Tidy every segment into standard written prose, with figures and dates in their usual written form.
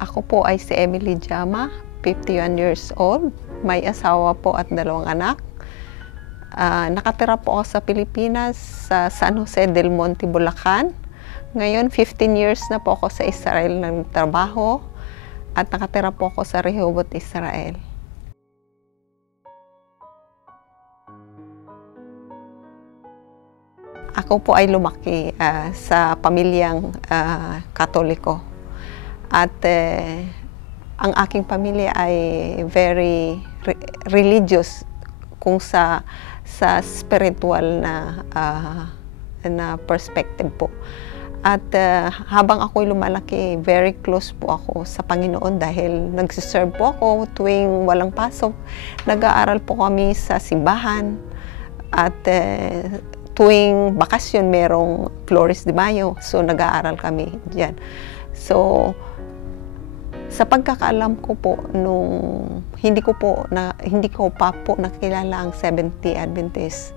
Ako po ay si Emily Jama, 51 years old. May asawa po at 2 anak. Nakatira po ako sa Pilipinas, sa San Jose del Monte, Bulacan. Ngayon, 15 years na po ako sa Israel ng trabaho at nakatira po ako sa Rehoboth, Israel. Ako po ay lumaki sa pamilyang Katoliko. At ang aking pamilya ay very religious kung sa spiritual na perspective po. At habang ako'y lumalaki, very close po ako sa Panginoon dahil nagsiserve po ako tuwing walang pasok. Nag-aaral po kami sa simbahan at tuwing bakasyon merong Flores de Mayo, so nag-aaral kami diyan. So sa pagkakaalam ko po nung hindi ko pa po nakilala ang Seventh-day Adventist,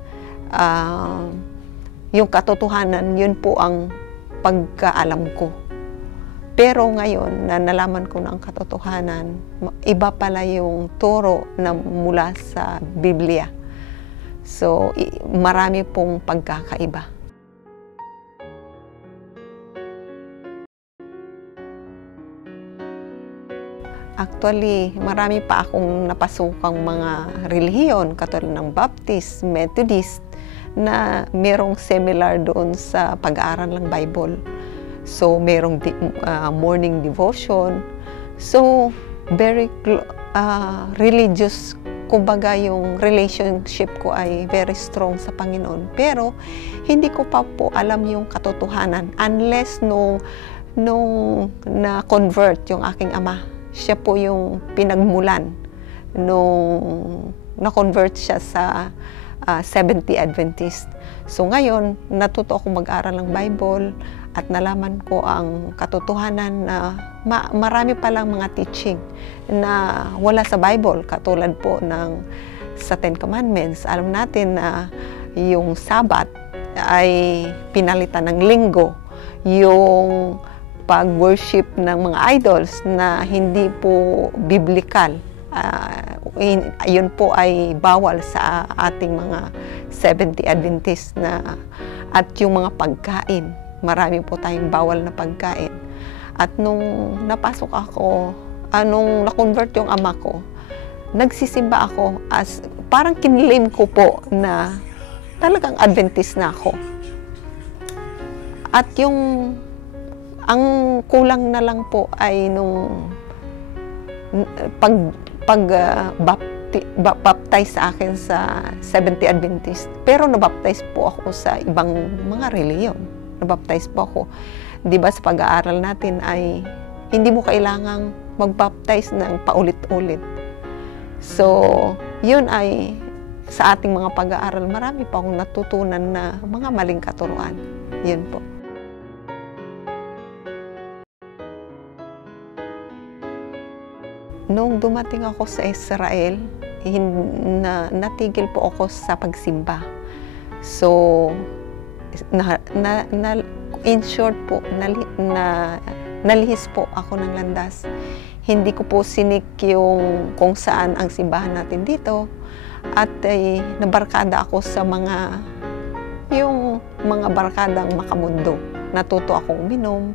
yung katotohanan, yun po ang pagkaalam ko. Pero ngayon na nalaman ko na ang katotohanan, iba pala yung turo na mula sa Biblia. So marami pong pagkakaiba. Actually, marami pa akong napasukang mga relihiyon, katulad ng Baptist, Methodist, na merong similar doon sa pag-aaral ng Bible. So, merong morning devotion. So, very religious. Kumbaga, yung relationship ko ay very strong sa Panginoon. Pero, hindi ko pa po alam yung katotohanan unless nung na-convert yung aking ama. Siya po yung pinagmulan nung na-convert siya sa Seventh-day Adventist. So ngayon, natuto akong mag-aral ng Bible at nalaman ko ang katotohanan na marami palang mga teaching na wala sa Bible. Katulad po ng sa Ten Commandments. Alam natin na yung Sabat ay pinalitan ng linggo. Yung pag-worship ng mga idols na hindi po biblical. Yun po ay bawal sa ating mga Seventh-day Adventist na, at yung mga pagkain. Marami po tayong bawal na pagkain. At nung napasok ako, nung na-convert yung ama ko, nagsisimba ako as parang kinlaim ko po na talagang Adventist na ako. At ang kulang na lang po ay nung baptize sa akin sa Seventh-day Adventist. Pero nabaptize po ako sa ibang mga reliyon. Nabaptize po ako. Di ba sa pag-aaral natin ay hindi mo kailangang magbaptize ng paulit-ulit. So, yun ay sa ating mga pag-aaral, marami pa akong natutunan na mga maling katuruan. Yun po. Nung dumating ako sa Israel, natigil po ako sa pagsimba. So, in short po, nalihis po ako ng landas. Hindi ko po sinik yung kung saan ang simbahan natin dito. At nabarkada ako sa yung mga barkadang makamundo. Natuto akong uminom,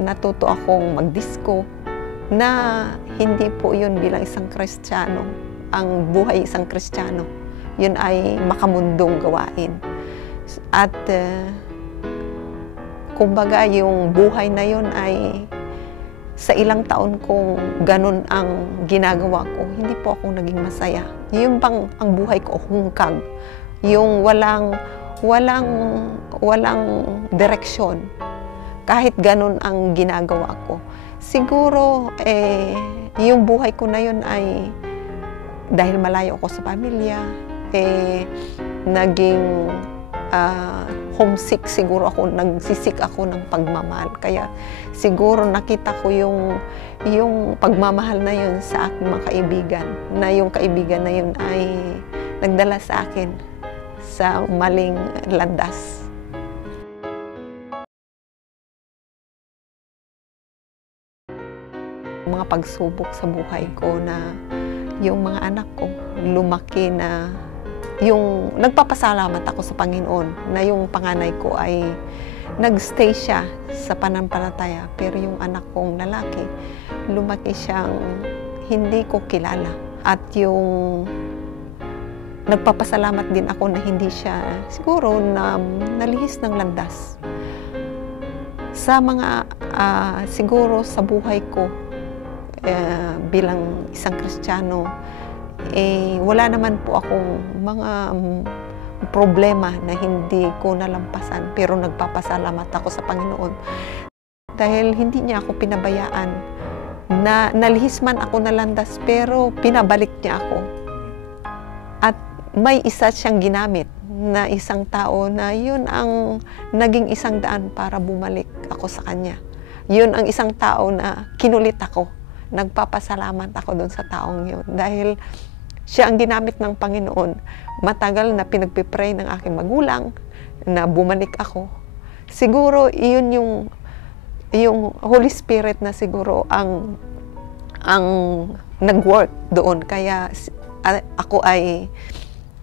natuto akong magdisko, na hindi po yun bilang isang Kristiyano, ang buhay isang Kristiyano. Yun ay makamundong gawain. At kumbaga yung buhay na yun ay sa ilang taon kong ganun ang ginagawa ko, hindi po ako naging masaya. Yung bang ang buhay ko hungkag, yung walang direksyon, kahit ganun ang ginagawa ko. Siguro, yung buhay ko na yun ay dahil malayo ako sa pamilya, naging homesick siguro ako, nagsisik ako ng pagmamahal. Kaya siguro nakita ko yung pagmamahal na yun sa aking mga kaibigan, na yung kaibigan na yun ay nagdala sa akin sa maling landas. mga pagsubok sa buhay ko na yung mga anak ko lumaki na yung nagpapasalamat ako sa Panginoon na yung panganay ko ay nagstay siya sa pananampalataya, pero yung anak kong lalaki lumaki siyang hindi ko kilala. At yung nagpapasalamat din ako na hindi siya siguro na nalihis ng landas. Sa mga siguro sa buhay ko bilang isang Kristiyano, wala naman po akong mga problema na hindi ko nalampasan, pero nagpapasalamat ako sa Panginoon dahil hindi niya ako pinabayaan. Na nalihis man ako na landas, pero pinabalik niya ako. At may isa siyang ginamit na isang tao na yun ang naging isang daan para bumalik ako sa kanya. Yun ang isang tao na kinulit ako. Nagpapasalamat ako doon sa taong yun dahil siya ang ginamit ng Panginoon. Matagal na pinagpipray ng aking magulang na bumalik ako. Siguro iyon yung Holy Spirit na siguro ang nag-work doon. Kaya ako ay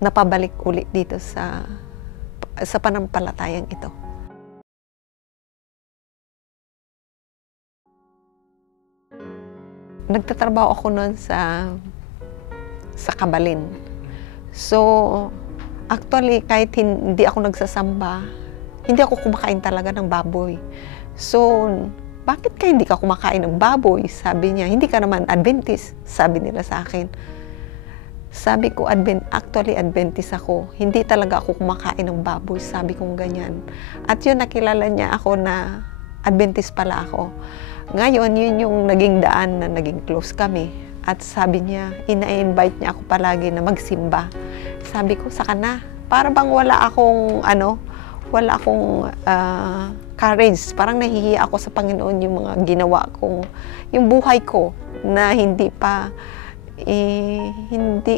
napabalik ulit dito sa pananampalatayang ito. Nagtatrabaho ako noon sa Kabalin. So, actually, kahit hindi ako nagsasamba, hindi ako kumakain talaga ng baboy. So, bakit ka hindi ka kumakain ng baboy? Sabi niya, hindi ka naman Adventist, sabi nila sa akin. Sabi ko, actually Adventist ako. Hindi talaga ako kumakain ng baboy, sabi kong ganyan. At yun, nakilala niya ako na Adventist pala ako. Ngayon, yun yung naging daan na naging close kami. At sabi niya, ina-invite niya ako palagi na magsimba. Sabi ko, saka na. Para bang wala akong courage. Parang nahihiya ako sa Panginoon yung mga ginawa kong, yung buhay ko na hindi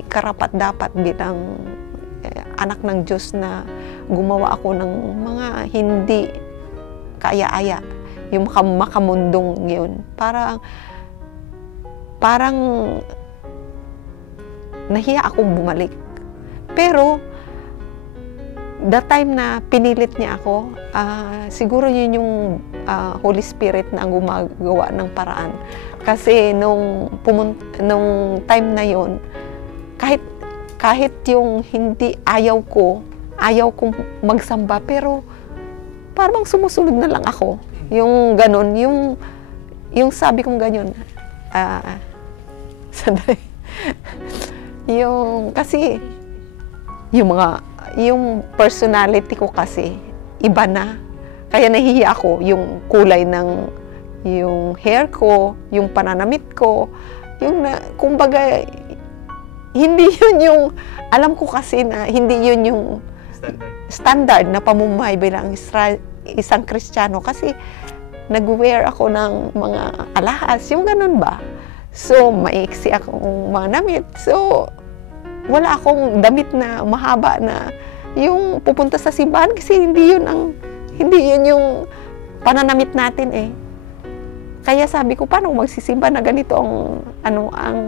karapat-dapat bilang anak ng Diyos na gumawa ako ng mga hindi kaaya-aya. Yung makamundong yun. Parang nahiya akong bumalik. Pero, the time na pinilit niya ako, siguro yun yung Holy Spirit na ang gumagawa ng paraan. Kasi nung time na yun, kahit yung hindi ayaw kong magsamba, pero parang sumusunod na lang ako. Yung ganun, yung sabi kong ganyan, sandali. Kasi, yung personality ko kasi, iba na. Kaya nahihiya ako yung kulay ng yung hair ko, yung pananamit ko, kumbaga, hindi yun yung, alam ko kasi na hindi yun yung standard na pamumuhay bilang isang Kristiyano. Kasi, nag-wear ako ng mga alahas, yung ganun ba? So, maiksi akong mga damit. So, wala akong damit na mahaba na yung pupunta sa simbahan kasi hindi yun yung pananamit natin eh. Kaya sabi ko, paano magsisimba na ganito ang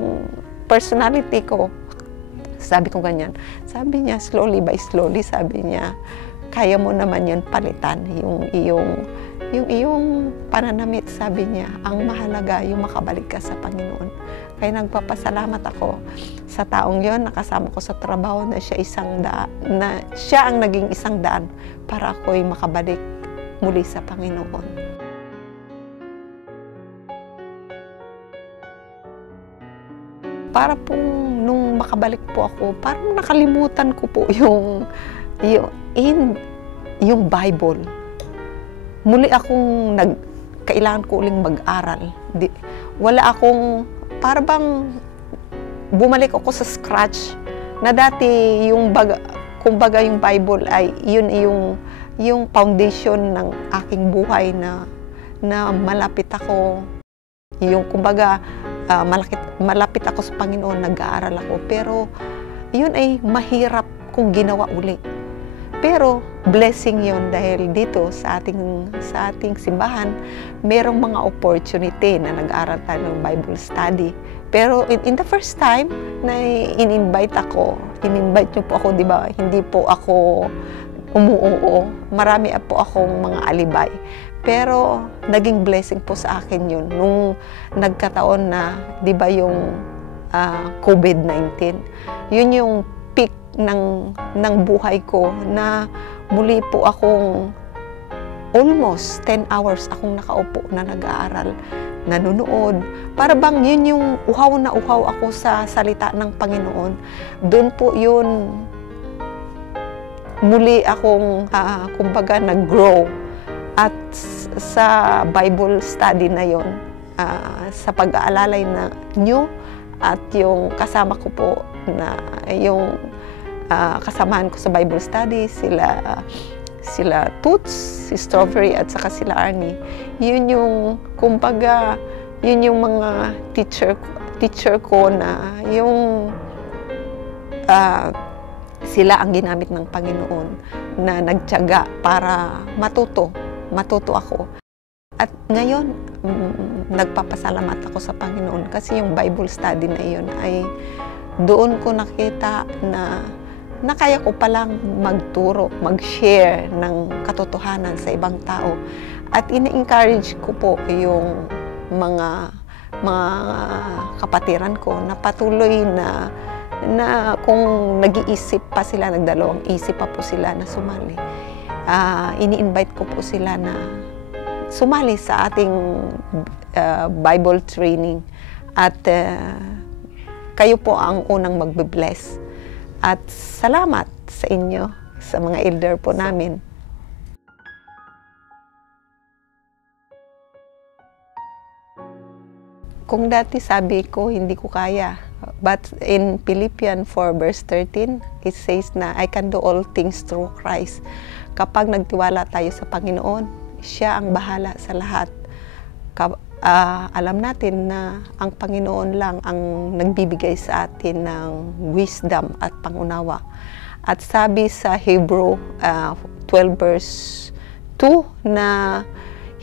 personality ko? Sabi ko ganyan. Sabi niya, slowly by slowly, sabi niya, kaya mo naman yun palitan, yung iyong pananamit, sabi niya, ang mahalaga yung makabalik ka sa Panginoon. Kaya nagpapasalamat ako sa taong yon, nakasama ko sa trabaho na siya ang naging isang daan para ako'y makabalik muli sa Panginoon. Para pong nung makabalik po ako, parang nakalimutan ko po yung Bible. Muli akong kailangan ko uling mag-aral. Wala akong, para bang bumalik ako sa scratch na dati kumbaga yung Bible ay yun yung foundation ng aking buhay na malapit ako. Yung kumbaga malapit ako sa Panginoon, nag-aaral ako. Pero yun ay mahirap kung ginawa uli. Pero blessing yon dahil dito sa ating simbahan, merong mga opportunity na nag-aral tayo ng Bible study. Pero in the first time na in-invite niyo po ako, di ba? Hindi po ako umuoo. Marami po akong mga alibay. Pero naging blessing po sa akin yun nung nagkataon na, di ba, yung COVID-19. Yun yung peak ng buhay ko na muli po akong almost 10 hours akong nakaupo na nag-aaral, nanonood. Para bang yun yung uhaw na uhaw ako sa salita ng Panginoon. Doon po yun muli akong kumbaga nag-grow. At sa Bible study na yon, sa pag-aalalay na nyo at yung kasama ko po na yung kasamahan ko sa Bible study, sila Toots, si Strawberry at saka sila Arnie. Yun yung kumbaga, yun yung mga teacher ko na yung sila ang ginamit ng Panginoon na nagtiyaga para matuto ako. At ngayon, nagpapasalamat ako sa Panginoon kasi yung Bible study na iyon ay doon ko nakita na kaya ko palang magturo, mag-share ng katotohanan sa ibang tao. At ini-encourage ko po yung mga kapatiran ko na patuloy na kung nag-iisip pa sila, nagdalawang isip pa po sila na sumali. Ini-invite ko po sila na sumali sa ating Bible training at kayo po ang unang magbe-bless. At salamat sa inyo, sa mga elder po namin. Kung dati sabi ko, hindi ko kaya. But in Philippians 4 verse 13, it says na I can do all things through Christ. Kapag nagtiwala tayo sa Panginoon, siya ang bahala sa lahat. Alam natin na ang Panginoon lang ang nagbibigay sa atin ng wisdom at pangunawa. At sabi sa Hebrew 12 verse 2 na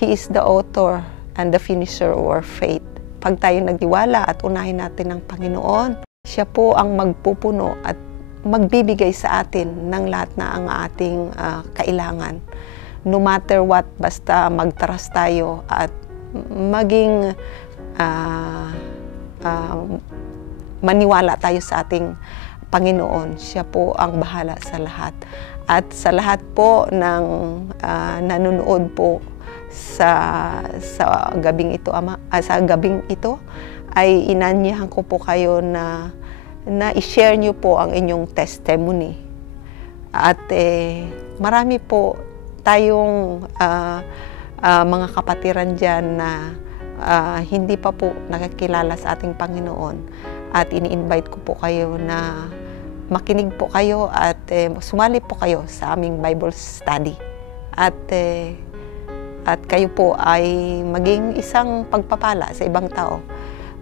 He is the author and the finisher of our faith. Pag tayo nagtiwala at unahin natin ang Panginoon, siya po ang magpupuno at magbibigay sa atin ng lahat na ang ating kailangan. No matter what, basta mag-trust tayo at maging maniwala tayo sa ating Panginoon. Siya po ang bahala sa lahat. At sa lahat po ng nanonood po sa gabing ito, sa gabing ito, ay inanyahan ko po kayo na i-share nyo po ang inyong testimony. At marami po tayong mga kapatiran dyan na hindi pa po nakakilala sa ating Panginoon. At ini-invite ko po kayo na makinig po kayo at sumali po kayo sa aming Bible study. At kayo po ay maging isang pagpapala sa ibang tao.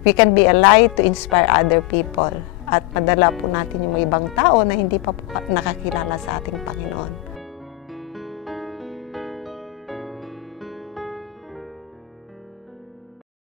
We can be a light to inspire other people. At madala po natin yung mga ibang tao na hindi pa po nakakilala sa ating Panginoon.